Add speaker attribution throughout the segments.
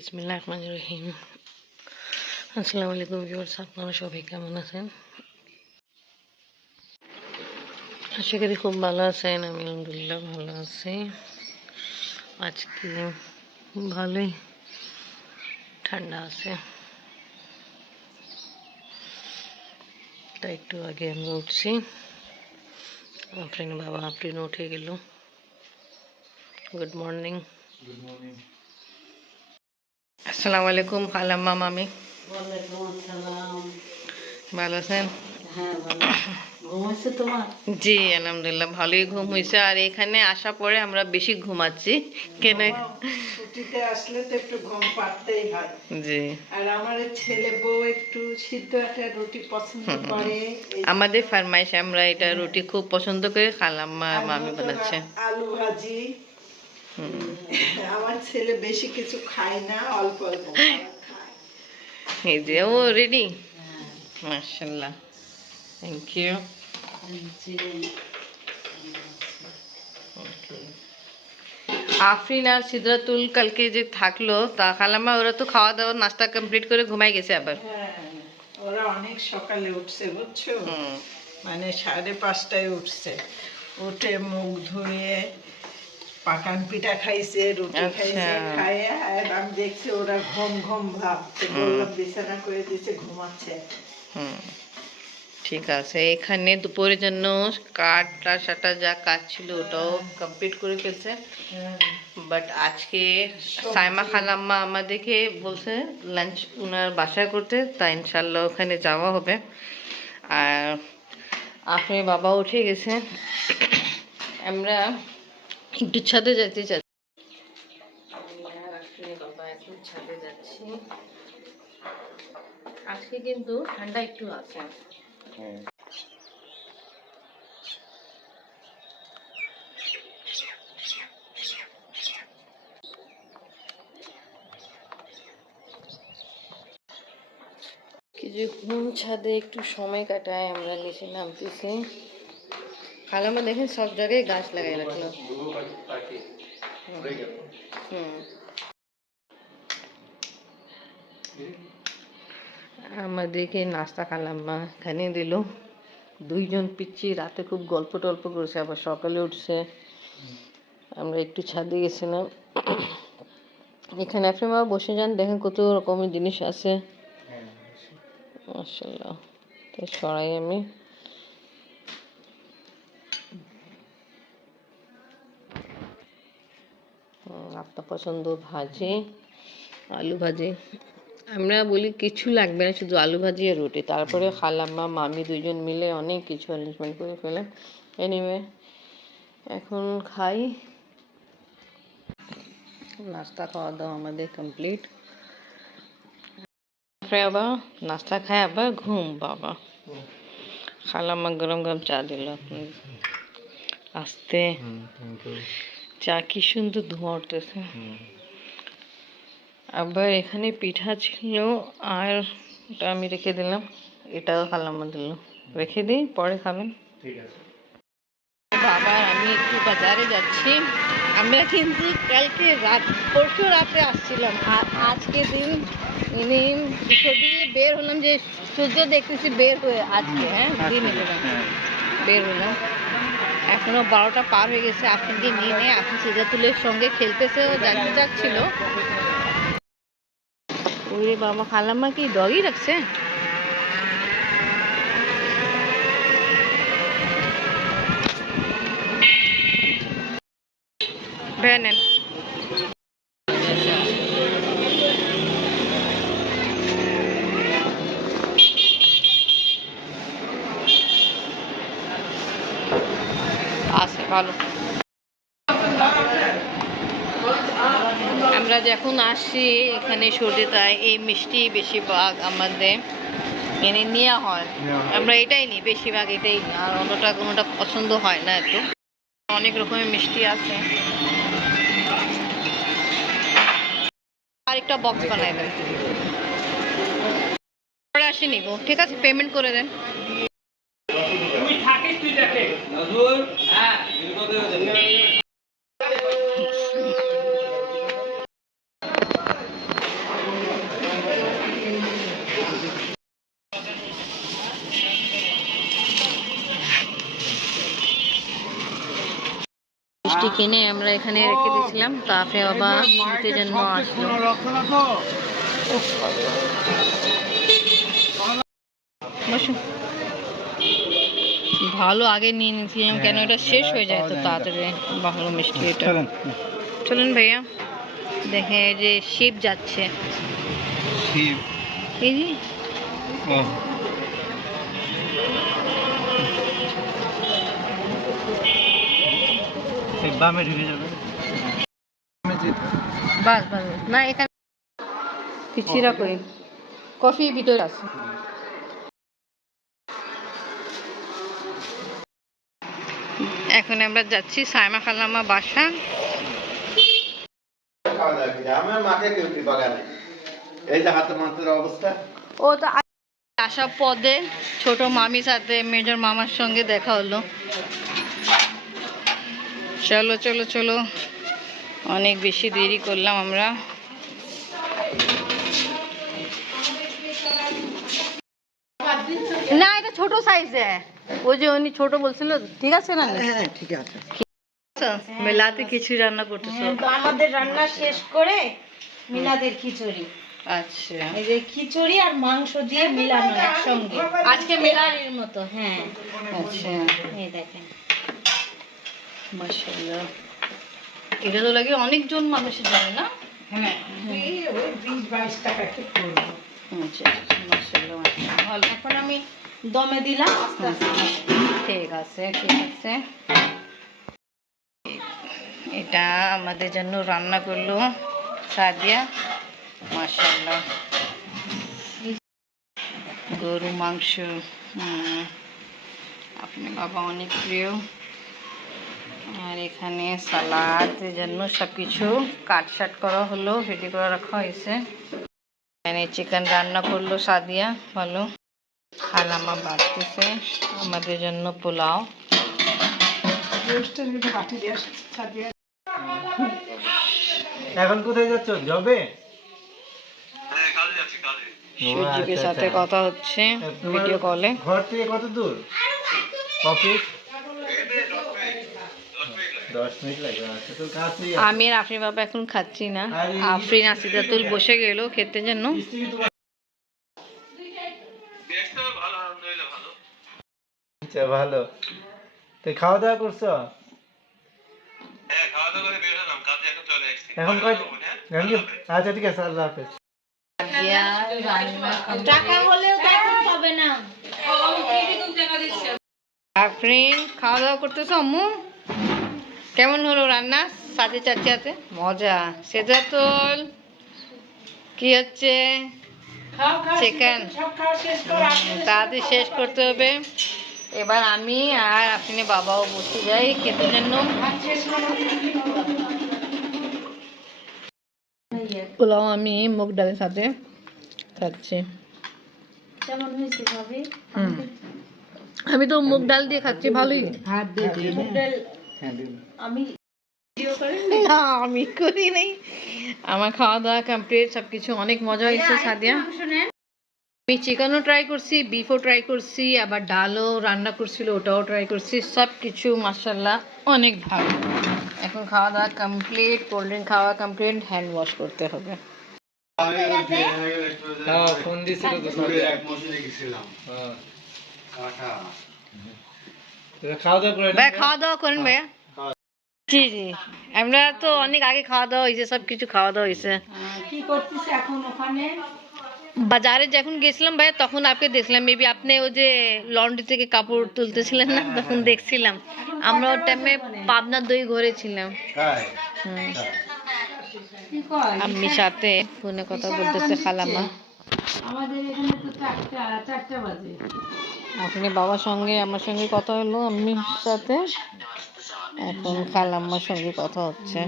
Speaker 1: বিসমিল্লাহ রহমান রহিম। আসসালামু আলাইকুম আপনারা সবাই কেমন আছেন? আশা করি খুব ভালো আছেন, আমি আলহামদুলিল্লাহ ভালো আছি। আজকে ভালোই ঠান্ডা আছে। তাই একটু আগে আমরা উঠছি। আফরিন বাবা আফরিন উঠে গেল। Good morning.
Speaker 2: Good morning.
Speaker 1: আসসালামু আলাইকুম খালাম্মা মামি ভালো আছেন?
Speaker 3: হ্যাঁ
Speaker 1: জি আলহামদুলিল্লাহ ভালোই ঘুম হয়েছে। আর এখানে আসা পরে আমরা বেশি ঘুমাচ্ছি। কেন?
Speaker 3: ছুটিতে আসলে তো একটু ঘুম পাড়তেই হয়।
Speaker 1: জি।
Speaker 3: আর আমার ছেলে বউ একটু সিদ্ধ একটা রুটি পছন্দ করে।
Speaker 1: আমাদের ফারমাইশ আমরা এটা রুটি খুব পছন্দ করে খালাম্মা মামি বানাচ্ছে।
Speaker 3: আলু ভাজি। আমার ছেলে বেশি কিছু খায় না অল্প অল্প খায়।
Speaker 1: এই যে ও রেডি মাশাল্লাহ থ্যাংক ইউ আফরিন আর সিদ্রাতুল কালকে যে থাকল তা খালাম্মা ওরা তো খাওয়া দাওয়া নাস্তা কমপ্লিট করে ঘুমাই গেছে আবার।
Speaker 3: হ্যাঁ, ওরা অনেক সকালে উঠছে বুঝছ? মানে সাড়ে পাঁচটায় উঠছে। উঠে মুখ ধুয়ে পাকান পিঠা খাইছে রুটি
Speaker 1: আচ্ছা।
Speaker 3: খাইছে খাইয়ে আর আমি দেখছি ওরা ঘুম ঘুম ভাব বললাম বিছানা করে দিয়েছে ঘুমাচ্ছে।
Speaker 1: হুম ঠিক আছে। এখানে দুপুরের জন্য কাঠটা সাটা যা কাজ ছিল ওটাও কমপ্লিট করে ফেলছে। বাট আজকে সাইমা খালাম্মা আমাদেরকে বলছে লাঞ্চ ওনার বাসায় করতে তাই ইনশাল্লাহ ওখানে যাওয়া হবে। আর আপনি বাবা উঠে গেছে। আমরা একটু ছাদে যেতে ছাদে যাচ্ছি আজকে কিন্তু ঠান্ডা একটু আছে। কিছুক্ষণ ছাদে একটু সময় কাটায় আমরা নিচে নামতেছি। খালামা দেখেন সব জায়গায় গাছ লাগাই রাখল। আমাদেরকে নাস্তা খালাম্মা এখানে দিল। দুইজন পিচ্ছি রাতে খুব গল্প টল্প করছে আবার সকালে উঠছে। আমরা একটু ছাদে গেছিলাম। এখানে আপনি মা বসে যান দেখেন কত রকমের জিনিস আছে। মাসাল্লাহ তো সরাই আমি হুম, আপনার পছন্দ ভাজি, আলু ভাজি। আমরা বলি কিছু লাগবে না, শুধু আলু ভাজি আর রুটি। তারপরে খালাম্মা মামি দুজন মিলে অনেক কিছু অ্যারেঞ্জমেন্ট করে ফেলে এনিওয়ে এখন খাই। নাস্তা খাওয়া দাওয়া আমাদের কমপ্লিট আবার নাস্তা খায় আবার ঘুম, বাবা। খালাম্মা গরম গরম চা দিল। আস্তে। চা কি সুন্দর ধোঁয়া উঠতেছে। আবার এখানে পিঠা ছিল আর ওটা আমি রেখে দিলাম এটাও খালাম্মা দিল রেখে দিই পরে খাবেন।
Speaker 2: ঠিক আছে।
Speaker 1: বাবা আমি একটু বাজারে যাচ্ছি। আমরা কিন্তু কালকে রাত পরশু রাতে আসছিলাম। আর আজকে দিন ইনি সেদিকে বের হলাম যে সূর্য দেখতেছি বের হয়ে আজকে হ্যাঁ? দিন বের হলাম। এখনও বারোটা পার হয়ে গেছে আপনাকে নিয়ে নিয়ে, আপনি সিজাতুলের সঙ্গে খেলতেছে ও জানতে যাচ্ছিল ওরে বাবা, খালাম্মা কি ডগই রাখছে? ভ্যান নেন আছে ভালো যখন আসি এখানে সর্দিতায় এই মিষ্টি বেশিরভাগ আমাদের এনে নেওয়া হয়। আমরা এটাই নিই বেশিরভাগ এটাই নিই। আর অন্যটা কোনোটা পছন্দ হয় না এত অনেক রকমের মিষ্টি আছে। আরেকটা বক্স বানাই দেন। পরে আসি নিব। ঠিক আছে পেমেন্ট করে দেন। মিষ্টি কিনে আমরা এখানে রেখে দিয়েছিলাম তারপরে বাবা নিতে জন্য আসলো। ভালো আগে নিয়ে নিয়েছিলাম কেন এটা শেষ হয়ে যায় তো তাড়াতাড়ি? ভালো মিষ্টি এটা।
Speaker 2: চলুন।
Speaker 1: ভাইয়া দেখে যে শিব যাচ্ছে।
Speaker 2: শিব।
Speaker 1: এই যে।
Speaker 2: বামে ঢুকে যাবে।
Speaker 1: বাস বাস। না এখানে করি কফি? ভিতরে আছে। এখন আমরা যাচ্ছি সাইমা খালামা বাসা।
Speaker 2: আমার মাকে কেউ বাগানে এই দেখাতে মাত্র অবস্থা
Speaker 1: ও তো আ- আসার পদে ছোট মামির সাথে মেজর মামার সঙ্গে দেখা হলো। চলো চলো চলো। অনেক বেশি দেরি করলাম আমরা। না এটা ছোট সাইজে ওই যে উনি ছোট বলছিল ঠিক আছে না?
Speaker 3: হ্যাঁ ঠিক আছে।
Speaker 1: মেলাতে কিছু রান্না করতেছো?
Speaker 4: তো আমাদের রান্না শেষ করে মিলাদের খিচুড়ি।
Speaker 1: আচ্ছা।
Speaker 4: এই যে খিচুড়ি আর মাংস দিয়ে মিলানো একসঙ্গে।
Speaker 1: আজকে মেলা
Speaker 4: এর মতো হ্যাঁ।
Speaker 1: আচ্ছা।
Speaker 4: এই দেখেন।
Speaker 1: মাশাআল্লাহ। এটা তো লাগে অনেকজন মানুষের যাবে না?
Speaker 3: হ্যাঁ বিশ বাইশ টাকা করব
Speaker 1: আচ্ছা আচ্ছা, মাশাআল্লাহ মাশাআল্লাহ। ভালো
Speaker 4: এখন আমি দমে দিলাম। আস্তে আস্তে
Speaker 1: ঠিক আছে ঠিক আছে। এটা আমাদের জন্য রান্না করল সাদিয়া। মাশাআল্লাহ। গরু মাংস আপনি বাবা অনেক প্রিয়। আর এখানে সালাদের জন্য সব কিছু কাটসাট করা হলো রেডি করে রাখা হয়েছে। এখানে চিকেন রান্না করল সাদিয়া ভালো খালামা বাড়তেছে আমাদের জন্য পোলাও।
Speaker 2: এখন কোথায় যাচ্ছ? জবে
Speaker 1: সূর্যকের সাথে কথা হচ্ছে ভিডিও কলে
Speaker 2: ঘর থেকে কত দূর? অফিস দশ মিনিট লাগে আচ্ছা তোর কাছেই আছে।
Speaker 1: আমি আর আফরিন বাবা এখন খাচ্ছি না। আফরিন আসিদাতুল বসে গেল খেতে জন্য
Speaker 2: ভালো তো খাওয়া দাওয়া করছ এখন আচ্ছা ঠিক আছে আল্লাহ হাফেজ।
Speaker 4: টাকা হলেও দেখুন না।
Speaker 1: আফরিন খাওয়া দাওয়া করতেছো আম্মু? কেমন হলো রান্না? সাথে চাচিয়াতে? মজা। সেজাতুল কি হচ্ছে?
Speaker 3: খাও খাও
Speaker 1: চিকেন
Speaker 3: সব শেষ
Speaker 1: তাড়াতাড়ি শেষ করতে হবে। এবার আমি আর আপনি বাবাও বসে যাই খেতে জন্য। পোলাও আমি মুগ ডালের সাথে খাচ্ছি।
Speaker 4: কেমন
Speaker 1: আমি তো মুগ ডাল দিয়ে খাচ্ছি ভালোই।
Speaker 3: হাত দিয়ে
Speaker 2: হ্যাঁ
Speaker 4: আমি
Speaker 1: না আমি করি নাই। আমার খাওয়া দাওয়া কমপ্লিট সব কিছু অনেক মজা হয়েছে সাদিয়া।
Speaker 4: শুনেন
Speaker 1: আমি চিকেনও ট্রাই করছি বিফও ট্রাই করছি আবার ডালও রান্না করছিল ওটাও ট্রাই করছি। সব কিছু মাসাল্লাহ অনেক ভালো। এখন খাওয়া দাওয়া কমপ্লিট কোল্ড ড্রিঙ্ক খাওয়া কমপ্লিট হ্যান্ড ওয়াশ করতে হবে।
Speaker 2: হ্যাঁ ফোন তো। হ্যাঁ।
Speaker 1: ভাইয়া খাওয়া দাওয়া করেন ভাইয়া। জি জি। আমরা তো অনেক আগে খাওয়া দাওয়া হয়েছে সব কিছু খাওয়া দাওয়া হয়েছে।
Speaker 4: কি করতেছে এখন ওখানে?
Speaker 1: বাজারে যখন গেছিলাম ভাইয়া তখন আপনি দেখছিলাম মেবি আপনি ওই যে লন্ড্রি থেকে কাপড় তুলতেছিলেন না তখন দেখছিলাম। আমরা ওই টাইমে পাবনা দই ঘরে ছিলাম
Speaker 2: তাই?
Speaker 1: হুম।
Speaker 4: কি
Speaker 1: সাথে ফোনে কথা বলতেছে খালাম্মা
Speaker 4: আমাদের এখানে তো চারটা চারটা বাজে।
Speaker 1: আপনি বাবার সঙ্গে আমার সঙ্গে কথা হলো আম্মির সাথে। এখন খালাম্মার সঙ্গে কথা হচ্ছে।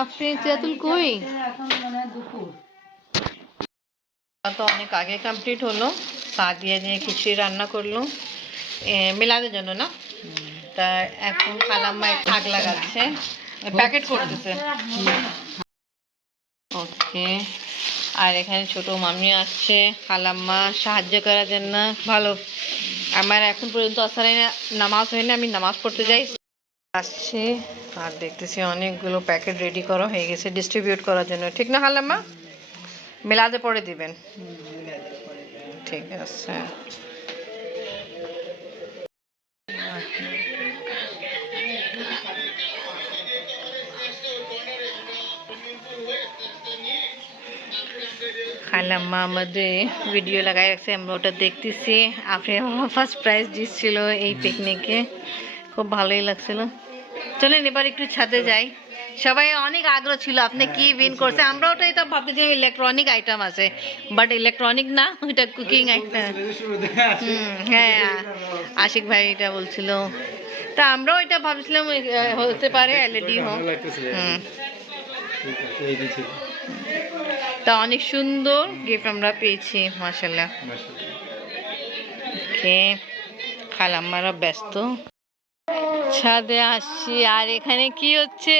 Speaker 1: আপনি চেতুল কই? তো অনেক আগে কমপ্লিট হলো। সাদিয়া যে খিচুড়ি রান্না করল। মেলাদের জন্য না? তা এখন খালাম্মা আগ লাগাচ্ছে। প্যাকেট করে করতেছে ওকে। আর এখানে ছোট মামি আসছে। খালাম্মা, সাহায্য করার জন্য। ভালো। আমার এখন পর্যন্ত আসার নামাজ হয়নি, আমি নামাজ পড়তে যাই। আসছে। আর দেখতেছি অনেকগুলো প্যাকেট রেডি করা হয়ে গেছে ডিস্ট্রিবিউট করার জন্য। ঠিক না হালাম্মা মেলাতে পরে দিবেন। ঠিক আছে। খালাম্মা আমাদের ভিডিও লাগাই রাখছে আমরা ওটা দেখতেছি। আপনি ফার্স্ট প্রাইজ দিচ্ছিল এই পিকনিকে খুব ভালোই লাগছিল। চলেন এবার একটু ছাদে যাই। সবাই অনেক আগ্রহ ছিল আপনি কি উইন করছে আমরাও তো এটা ভাবতেছি ইলেকট্রনিক আইটেম আছে। বাট ইলেকট্রনিক না ওইটা কুকিং আইটেম হ্যাঁ আশিক ভাই এটা বলছিল। তা আমরাও এটা ভাবছিলাম হতে পারে এলইডি হোক। হুম। তা অনেক সুন্দর গিফট আমরা পেয়েছি মাসাল্লাহ ওকে খালাম্মারা ব্যস্ত। ছাদে আসছি আর এখানে কি হচ্ছে?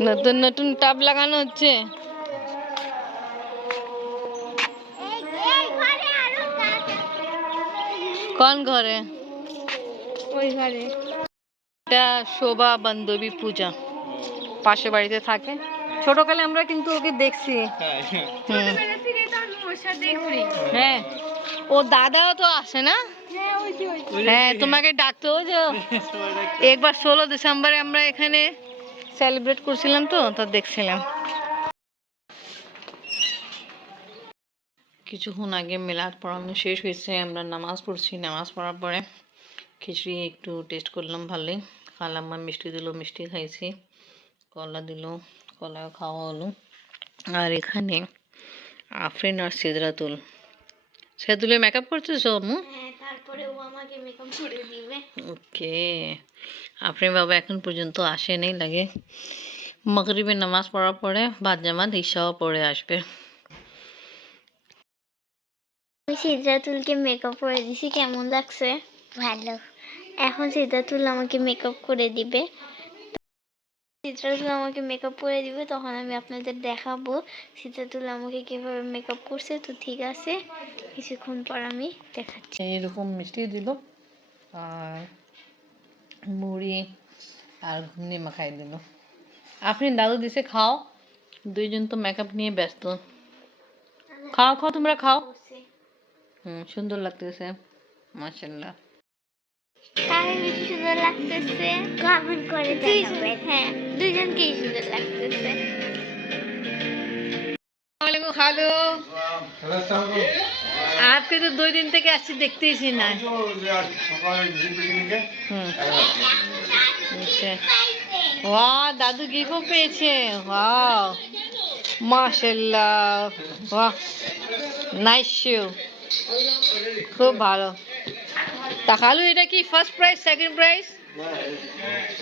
Speaker 1: নতুন নতুন টাব লাগানো হচ্ছে। কোন ঘরে?
Speaker 4: ওই ঘরে।
Speaker 1: এটা শোভা বান্ধবী পূজা। পাশে বাড়িতে থাকে। ছোটকালে আমরা কিন্তু ওকে দেখছি। হ্যাঁ। ও দাদাও তো আসে না? হ্যাঁ তোমাকে ডাকতো যে একবার ষোলো ডিসেম্বরে আমরা এখানে সেলিব্রেট করছিলাম তো, তা দেখছিলাম। কিছুক্ষণ আগে মেলাদ পড়ানো শেষ হয়েছে, আমরা নামাজ পড়ছি, নামাজ পড়ার পরে খিচড়ি একটু টেস্ট করলাম ভালোই। খালাম্মা মিষ্টি দিল, মিষ্টি খাইছি, কলা দিল। কলাও খাওয়া হলো। আর এখানে আফরিন আর সিদরাতুল। সেদুলে মেকআপ করতেছো আম্মু?
Speaker 4: হ্যাঁ তারপরে ও আমাকে মেকআপ করে দিবে।
Speaker 1: ওকে। আফরিন বাবা এখন পর্যন্ত আসেনি লাগে। মগরিবের নামাজ পড়ার পরে বাদ জামাত ঈশাও পড়ে আসবে।
Speaker 5: আমি সিদ্ধাতুলকে মেকআপ করে দিছি কেমন লাগছে? ভালো। এখন সিদ্ধাতুল আমাকে মেকআপ করে দিবে। সিদ্ধাতুল আমাকে মেকআপ করে দিবে তখন আমি আপনাদের দেখাবো। সিদ্ধাতুল আমাকে কীভাবে মেকআপ করছে তো ঠিক আছে। কিছুক্ষণ পর আমি দেখাচ্ছি।
Speaker 1: এইরকম মিষ্টি দিল আর মুড়ি আর ঘুগনি মাখাই দিল। আপনি দাদু দিছে খাও। দুইজন তো মেকআপ নিয়ে ব্যস্ত। খাও খাও তোমরা খাও। হুম সুন্দর লাগতেছে মাশাল্লাহ
Speaker 5: কাকে সুন্দর লাগতেছে? কমেন্ট করে জানাবেন হ্যাঁ দুইজনকেই সুন্দর লাগতেছে।
Speaker 1: আপকে তো দুই দিন থেকে আসছি দেখতেছি না। ওয়া দাদু গিফটও আচ্ছা। পেয়েছে। ওয়াও। বাহ নাইস খুব ভালো। তা খালু এটা কি ফার্স্ট প্রাইজ সেকেন্ড প্রাইজ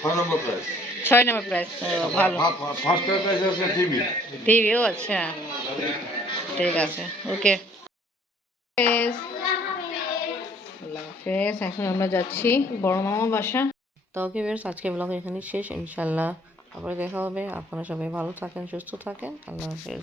Speaker 2: ছয় নম্বর প্রাইস
Speaker 1: ছয় নম্বর প্রাইজ ভালো।
Speaker 2: ফার্স্ট প্রাইস হচ্ছে টিভি
Speaker 1: টিভিও আচ্ছা ঠিক আছে ওকে। হাফেজ এখন আমরা যাচ্ছি বড় মামা বাসা। তো ওকে বেশ আজকে ব্লগ এখানে শেষ ইনশাল্লাহ আবার দেখা হবে। আপনারা সবাই ভালো থাকেন সুস্থ থাকেন। আল্লাহ হাফেজ।